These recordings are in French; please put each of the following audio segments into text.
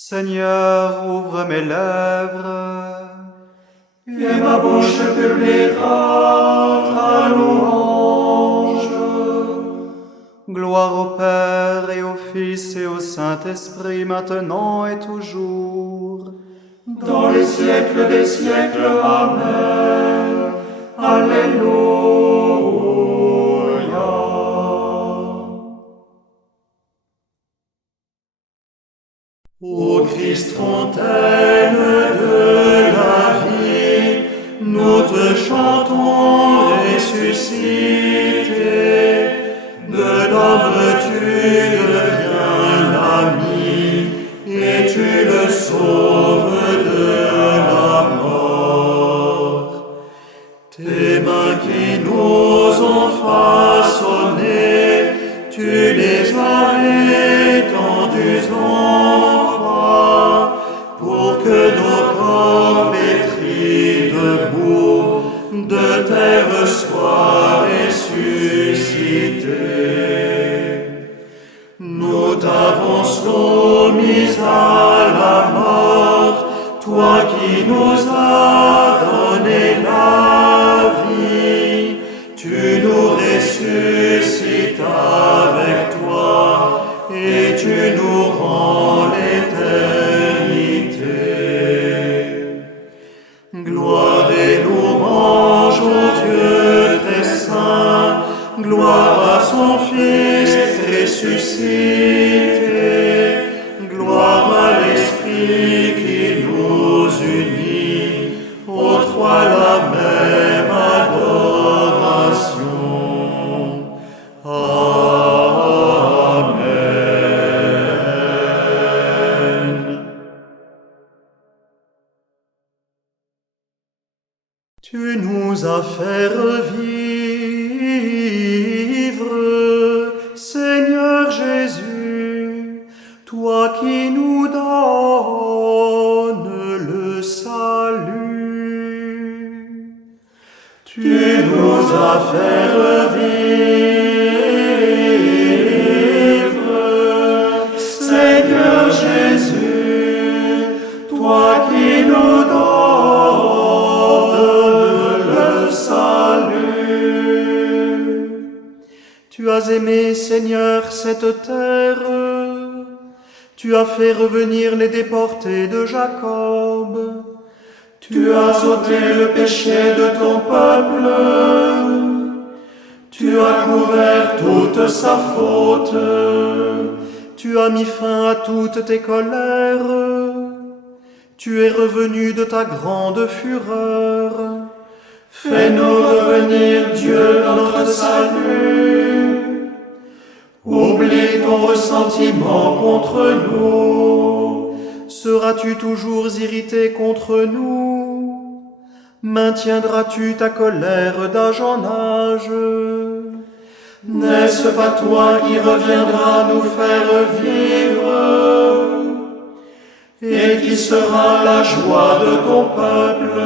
Seigneur, ouvre mes lèvres, et ma bouche publiera ta louange. Gloire au Père et au Fils et au Saint-Esprit, maintenant et toujours. Dans les siècles des siècles, Amen. Alléluia. Ô Christ, fontaine de la vie, nous te chantons ressuscité. De l'homme tu deviens l'ami, et tu le sauves de la mort. Tes mains qui nous ont façonnés, tu les as étendues en croix, pour que nos corps pétris debout de terre soient ressuscités. Nous t'avons soumis à la mort, toi qui nous as donné la vie. Tu nous ressuscites avec toi et tu nous rends l'éternité. Gloire et louange au Dieu très saint, gloire à son Fils ressuscité, gloire à l'Esprit qui nous unit, aux trois la même adoration. Amen. Tu nous as fait revivre, Seigneur Jésus, toi qui nous donnes le salut. Tu nous as fait revivre, Seigneur Jésus, toi qui nous donnes le salut. Tu as aimé, Seigneur, cette terre. Tu as fait revenir les déportés de Jacob. Tu as ôté le péché de ton peuple. Tu as couvert toute sa faute. Tu as mis fin à toutes tes colères. Tu es revenu de ta grande fureur. Fais-nous revenir, Dieu, notre salut. Oublie ton ressentiment contre nous. Seras-tu toujours irrité contre nous? Maintiendras-tu ta colère d'âge en âge? N'est-ce pas toi qui reviendras nous faire vivre? Et qui sera la joie de ton peuple?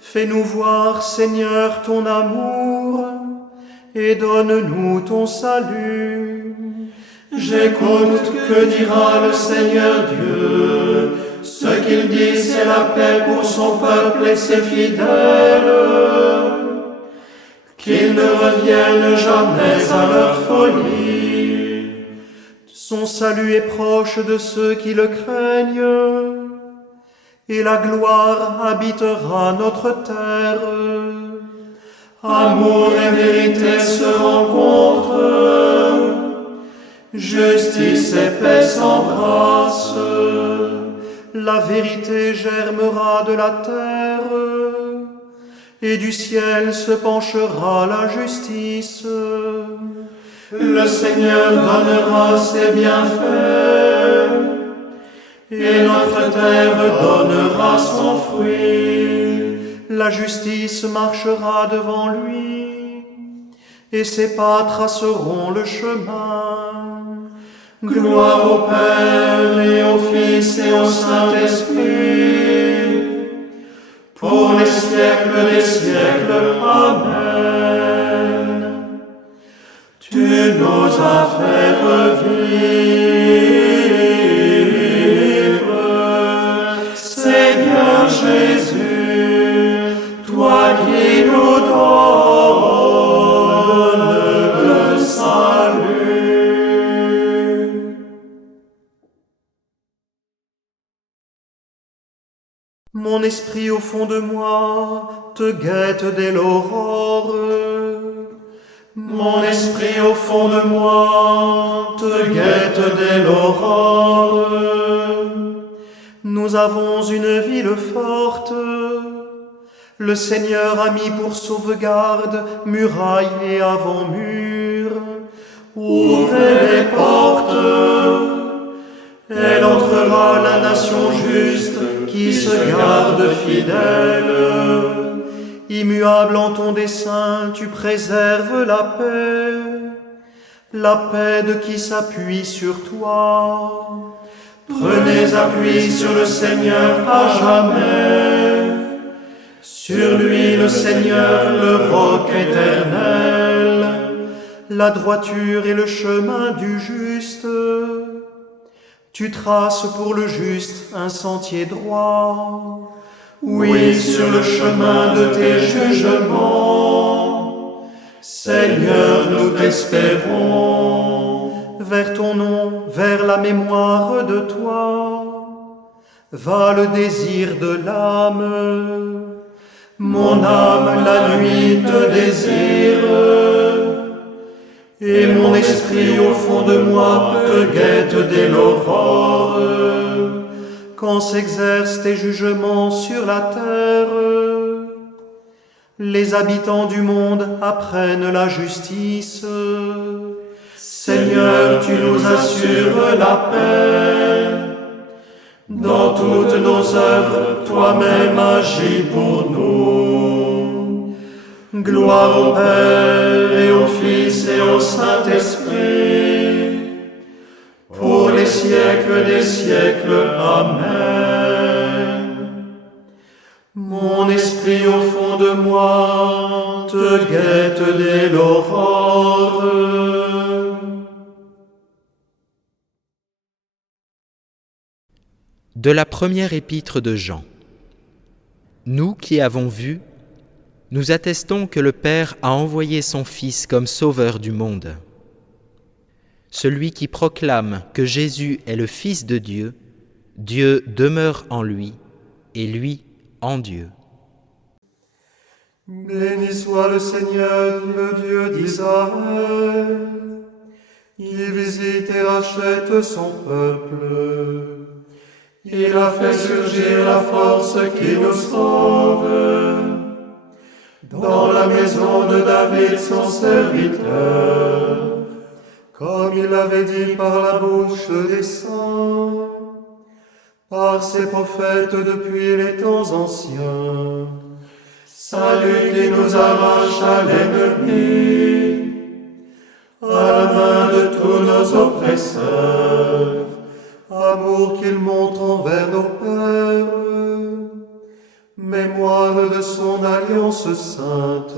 Fais-nous voir, Seigneur, ton amour, et donne-nous ton salut. J'écoute, que dira le Seigneur Dieu? Ce qu'il dit, c'est la paix pour son peuple et ses fidèles. Qu'ils ne reviennent jamais à leur folie. Son salut est proche de ceux qui le craignent, et la gloire habitera notre terre. Amour et vérité se rencontrent, justice et paix s'embrassent. La vérité germera de la terre, et du ciel se penchera la justice. Le Seigneur donnera ses bienfaits, et notre terre donnera son fruit. La justice marchera devant lui, et ses pas traceront le chemin. Gloire au Père et au Fils et au Saint-Esprit, pour les siècles des siècles. Amen. Tu nous as fait revivre. Mon esprit au fond de moi te guette dès l'aurore. Mon esprit au fond de moi te guette dès l'aurore. Nous avons une ville forte. Le Seigneur a mis pour sauvegarde murailles et avant-murs. Ouvrez les portes. Elle entrera la nation juste qui se garde fidèle. Immuable en ton dessein, tu préserves la paix de qui s'appuie sur toi. Prenez appui sur le Seigneur à jamais. Sur lui le Seigneur, le roc éternel, la droiture et le chemin du juste. Tu traces pour le juste un sentier droit. Oui, sur le chemin de tes jugements. Seigneur, nous t'espérons. Vers ton nom, vers la mémoire de toi, va le désir de l'âme. Mon âme la nuit te désire, et mon esprit au fond de moi te guette dès l'aurore. Quand s'exercent tes jugements sur la terre, les habitants du monde apprennent la justice. Seigneur, tu nous assures la paix. Dans toutes nos œuvres, toi-même agis pour nous. Gloire au Père et au Fils et au Saint-Esprit, pour les siècles des siècles. Amen. Mon esprit au fond de moi te guette dès l'aurore. De la première épître de Jean. Nous qui avons vu, nous attestons que le Père a envoyé son Fils comme sauveur du monde. Celui qui proclame que Jésus est le Fils de Dieu, Dieu demeure en lui et lui en Dieu. Béni soit le Seigneur, le Dieu d'Israël. Il visite et rachète son peuple. Il a fait surgir la force qui nous sauve. Dans la maison de David, son serviteur, comme il l'avait dit par la bouche des saints, par ses prophètes depuis les temps anciens. Salut qui nous arrache à l'ennemi, à la main de tous nos oppresseurs. Amour qu'il montre envers nos pères, mémoire de son alliance sainte,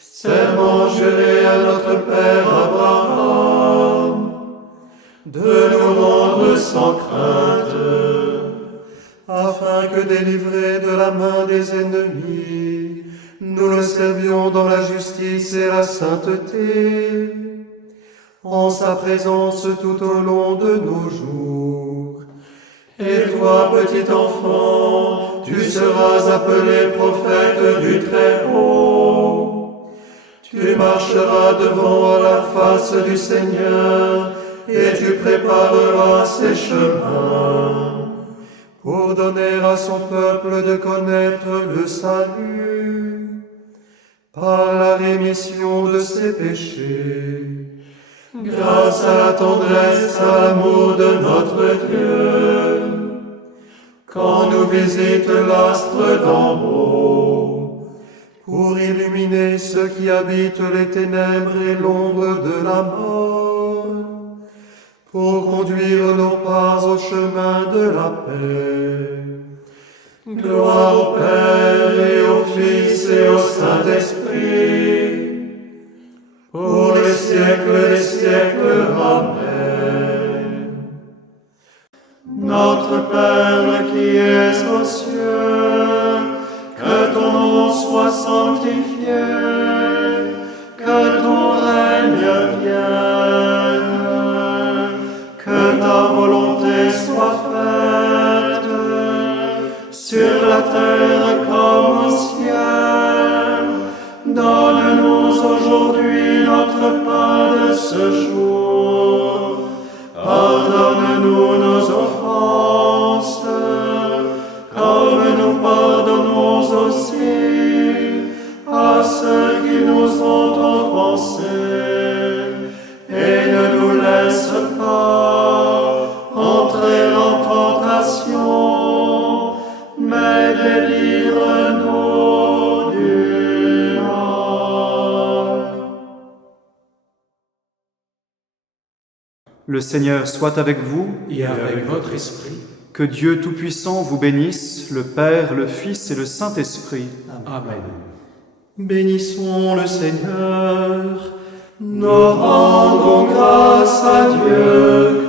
serment juré à notre Père Abraham, de nous rendre sans crainte, afin que délivrés de la main des ennemis, nous le servions dans la justice et la sainteté, en sa présence tout au long de nos jours. Et toi, petit enfant, tu seras appelé prophète du Très-Haut. Tu marcheras devant à la face du Seigneur, et tu prépareras ses chemins, pour donner à son peuple de connaître le salut, par la rémission de ses péchés. Grâce à la tendresse, à l'amour de notre Dieu, quand nous visite l'astre d'en haut, pour illuminer ceux qui habitent les ténèbres et l'ombre de la mort, pour conduire nos pas au chemin de la paix. Gloire au Père et au Fils et au Saint-Esprit, pour les siècles des siècles. Amen. Notre Père qui es aux cieux, que ton nom soit sanctifié, que ton règne vienne, que ta volonté soit faite, terre comme au ciel. Donne-nous aujourd'hui notre pain de ce jour. Pardonne-nous nos offenses, comme nous pardonnons aussi à ceux qui nous ont offensés. Et ne nous laisse pas entrer en tentation, mais délivre-nous du mal. Le Seigneur soit avec vous, Et avec votre esprit. que Dieu Tout-Puissant vous bénisse, le Père, le Fils et le Saint-Esprit. Amen. Bénissons le Seigneur, nous rendons grâce à Dieu,